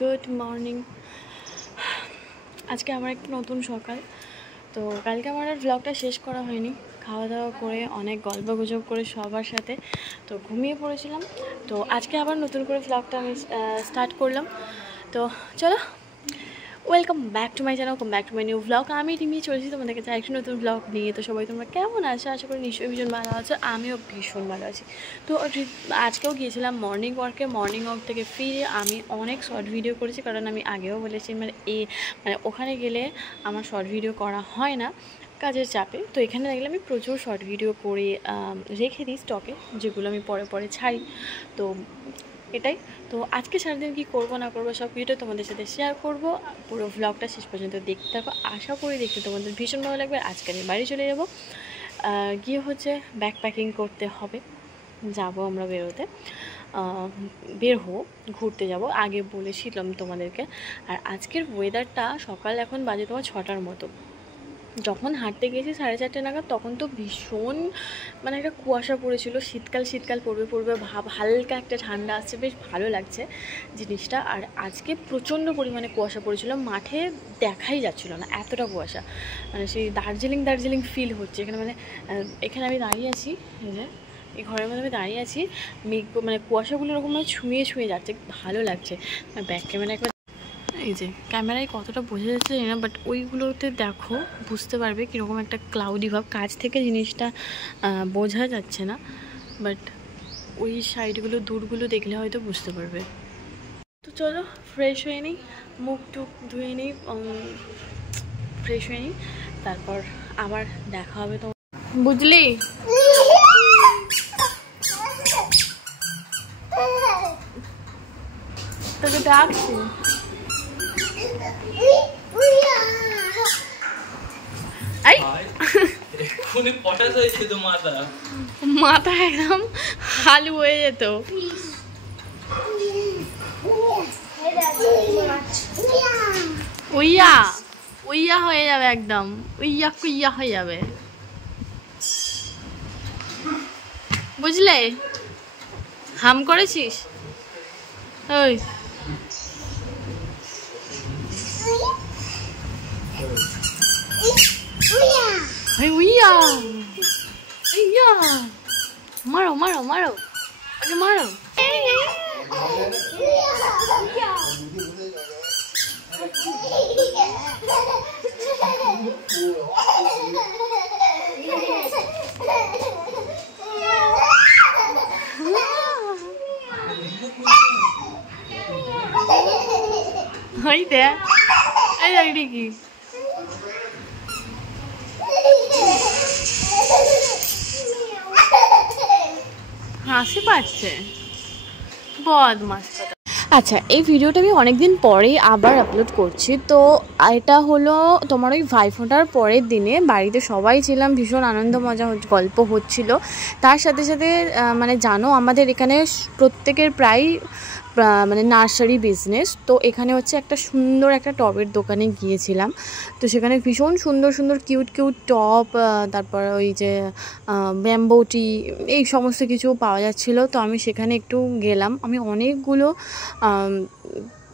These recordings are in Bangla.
Good morning. আজকে আমার একটা নতুন সকাল। তো কালকে আমার আর ব্লগটা শেষ করা হয়নি, খাওয়া দাওয়া করে অনেক গল্পগুজব করে সবার সাথে তো ঘুমিয়ে পড়েছিলাম। তো আজকে আবার নতুন করে ব্লগটা আমি স্টার্ট করলাম। তো চলো, welcome back to my channel, welcome back to my new blog. আমি টিমি চলেছি তোমাদের কাছে একটি নতুন ব্লগ নিয়ে। তো সবাই তোমরা কেমন আছো? আশা করি নিশ্চয়ই ভীষণ ভালো আছো, আমিও ভীষণ ভালো আছি। তো আজকেও গিয়েছিলাম মর্নিং ওয়ার্কে। মর্নিং ওয়ার্ক থেকে ফিরে আমি অনেক শর্ট ভিডিও করেছি, কারণ আমি আগেও বলেছি মানে ওখানে গেলে আমার শর্ট ভিডিও করা হয় না কাজের চাপে। তো এখানে দেখলে আমি প্রচুর শর্ট ভিডিও করে রেখে দিই স্টকে, যেগুলো আমি পরে পরে ছাড়ি। তো এটাই। তো আজকে সারাদিন কী করবো না করবো সব ভিডিও তোমাদের সাথে শেয়ার করব। পুরো ভ্লগটা শেষ পর্যন্ত দেখতে থাকো, আশা করি দেখতে তোমাদের ভীষণ ভালো লাগবে। আজকে আমি বাড়ি চলে যাব, গিয়ে হচ্ছে ব্যাগ প্যাকিং করতে হবে, যাব আমরা বের হবো, ঘুরতে যাব, আগে বলেছিলাম তোমাদেরকে। আর আজকের ওয়েদারটা সকাল এখন বাজে তোমার 6টার মতো। যখন হাঁটতে গেছি 4:30 নাগাদ, তখন তো ভীষণ মানে একটা কুয়াশা পড়েছিল, শীতকাল পড়বে ভাব, হালকা একটা ঠান্ডা আসছে, বেশ ভালো লাগছে জিনিসটা। আর আজকে প্রচণ্ড পরিমাণে কুয়াশা পড়েছিল, মাঠে দেখাই যাচ্ছিল না, এতটা কুয়াশা। মানে সেই দার্জিলিং ফিল হচ্ছে এখানে। এখানে আমি দাঁড়িয়ে আছি, এই যে এই ঘরের মধ্যে আমি দাঁড়িয়ে আছি, মানে কুয়াশাগুলো এরকম ছুঁয়ে যাচ্ছে, ভালো লাগছে। ব্যাক ক্যামেরা একবার, এই যে ক্যামেরায় কতটা বোঝা যাচ্ছে জানি না, বাট ওইগুলোতে দেখো বুঝতে পারবে কীরকম একটা ক্লাউডি ভাব। কাছ থেকে জিনিসটা বোঝা যাচ্ছে না, বাট ওই সাইডগুলো দূরগুলো দেখলে হয়তো বুঝতে পারবে। তো চলো ফ্রেশ হয়ে নিই, মুখ টুক ধুয়ে নিই, ফ্রেশ হয়ে নিই, তারপর আবার দেখা হবে। তো বুঝলি, তোকে ডাকছি। মাথা একদম হালু হয়ে যেত, উইয়া হয়ে যাবে, একদম উইয়া হয়ে যাবে, বুঝলে? হাম করেছিস ওই মারো ওকে মারো। কি হাসি পাচ্ছে, বদমাস। আচ্ছা, এই ভিডিওটা আমি অনেকদিন পরেই আবার আপলোড করছি। তো এটা হলো তোমার ওই ভাইফোঁটার পরের দিনে, বাড়িতে সবাই ছিলাম, ভীষণ আনন্দ মজা গল্প হচ্ছিল। তার সাথে সাথে মানে জানো আমাদের এখানে প্রত্যেকের প্রায় মানে নার্সারি বিজনেস। তো এখানে হচ্ছে একটা সুন্দর একটা টবের দোকানে গিয়েছিলাম। তো সেখানে ভীষণ সুন্দর কিউট টব, তারপর ওই যে ব্যাম্বোটি, এই সমস্ত কিছু পাওয়া যাচ্ছিলো। তো আমি সেখানে একটু গেলাম, আমি অনেকগুলো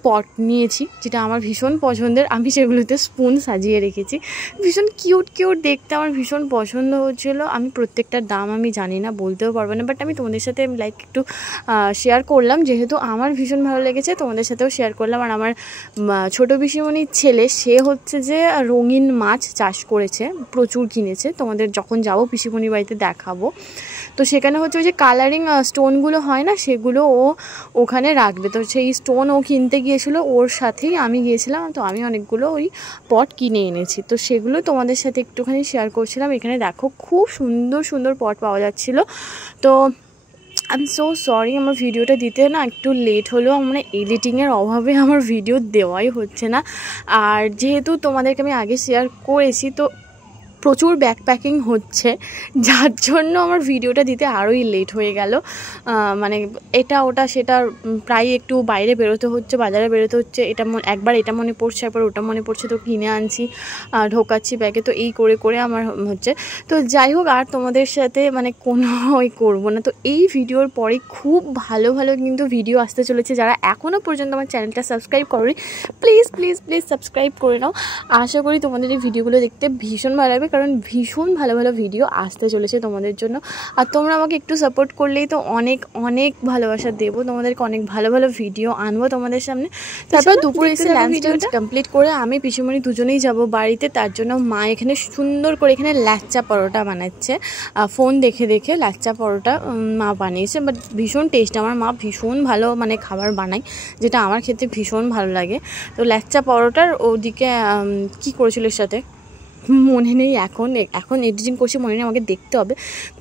পট নিয়েছি, যেটা আমার ভীষণ পছন্দের। আমি সেগুলোতে স্পুন সাজিয়ে রেখেছি, ভীষণ কিউট দেখতে, আমার ভীষণ পছন্দ হচ্ছিলো। আমি প্রত্যেকটার দাম আমি জানি না, বলতেও পারবো না, বাট আমি তোমাদের সাথে একটু শেয়ার করলাম, যেহেতু আমার ভীষণ ভালো লেগেছে, তোমাদের সাথেও শেয়ার করলাম। আর আমার ছোটো পিসিমণির ছেলে, সে হচ্ছে যে রঙিন মাছ চাষ করেছে, প্রচুর কিনেছে। তোমাদের যখন যাবো পিসিমণির বাড়িতে দেখাবো। তো সেখানে হচ্ছে ওই যে কালারিং স্টোনগুলো হয় না, সেগুলো ও ওখানে রাখবে। তো সেই স্টোন ও কিনতে গিয়েছিলো, ওর সাথেই আমি গিয়েছিলাম। তো আমি অনেকগুলো ওই পট কিনে এনেছি, তো সেগুলো তোমাদের সাথে একটুখানি শেয়ার করছিলাম। এখানে দেখো খুব সুন্দর পট পাওয়া যাচ্ছিলো। তো আই এম সো সরি, আমার ভিডিওটা দিতে না একটু লেট হলেও, মানে এডিটিংয়ের অভাবে আমার ভিডিও দেওয়াই হচ্ছে না। আর যেহেতু তোমাদেরকে আমি আগে শেয়ার করেছি, তো প্রচুর ব্যাকপ্যাকিং হচ্ছে, যার জন্য আমার ভিডিওটা দিতে আরোই লেট হয়ে গেল। মানে এটা ওটা সেটা প্রায় একটু বাইরে বেরোতে হচ্ছে, বাজারে বেরোতে হচ্ছে, একবার এটা মনে পড়ছে, একবার ওটা মনে পড়ছে, তো কিনে আনছি, ঢোকাচ্ছি ব্যাগে, তো এই করে করে আমার হচ্ছে। তো যাই হোক, আর তোমাদের সাথে মানে কোনো করবো না। তো এই ভিডিওর পরে খুব ভালো ভালো কিন্তু ভিডিও আসতে চলেছে। যারা এখনও পর্যন্ত আমার চ্যানেলটা সাবস্ক্রাইব করোনি, প্লিজ প্লিজ প্লিজ সাবস্ক্রাইব করে নাও। আশা করি তোমাদের এই ভিডিওগুলো দেখতে ভীষণ ভালো লাগবে, কারণ ভীষণ ভালো ভালো ভিডিও আসতে চলেছে তোমাদের জন্য। আর তোমরা আমাকে একটু সাপোর্ট করলেই তো অনেক অনেক ভালোবাসা দেবো তোমাদেরকে, অনেক ভালো ভালো ভিডিও আনবো তোমাদের সামনে। তারপর দুপুরে এসে লাঞ্চ কমপ্লিট করে আমি পিসিমণি দুজনেই যাব বাড়িতে। তার জন্য মা এখানে সুন্দর করে এখানে লাচ্চা পরোটা বানাচ্ছে, ফোন দেখে দেখে লাচ্চা পরোটা মা বানিয়েছে, বাট ভীষণ টেস্ট। আমার মা ভীষণ ভালো মানে খাবার বানায়, যেটা আমার খেতে ভীষণ ভালো লাগে। তো লাচ্চা পরোটার ওদিকে কী করেছিল এর সাথে মনে নেই, এখন এডিটিং করছি, মনে নেই, আমাকে দেখতে হবে।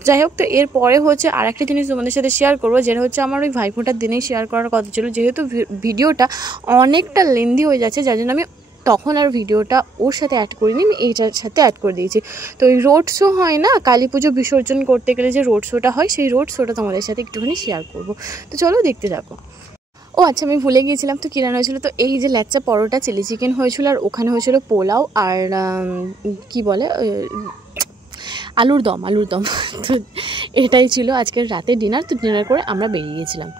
যাই হোক, তো এরপরে হচ্ছে আর একটা জিনিস তোমাদের সাথে শেয়ার করবো, যেটা হচ্ছে আমার ওই ভাইফোঁটার দিনেই শেয়ার করার কথা ছিল। যেহেতু ভিডিওটা অনেকটা লেন্দি হয়ে যাচ্ছে, যার জন্য আমি তখন আর ভিডিওটা ওর সাথে অ্যাড করিনি, আমি এইটার সাথে অ্যাড করে দিয়েছি। তো ওই রোড শো হয় না, কালী পুজো বিসর্জন করতে গেলে যে রোড শোটা হয়, সেই রোড শোটা তোমাদের সাথে একটুখানি শেয়ার করবো। তো চলো দেখতে থাকো। ও আচ্ছা, আমি ভুলে গিয়েছিলাম, তো কী রান্না হয়েছিলো। তো এই যে লাচ্চা পরোটা, চিলি চিকেন হয়েছিল, আর ওখানে হয়েছিল পোলাও আর কি বলে আলুর দম। তো এটাই ছিল আজকের রাতে ডিনার। তো ডিনার করে আমরা বেরিয়ে গেছিলাম।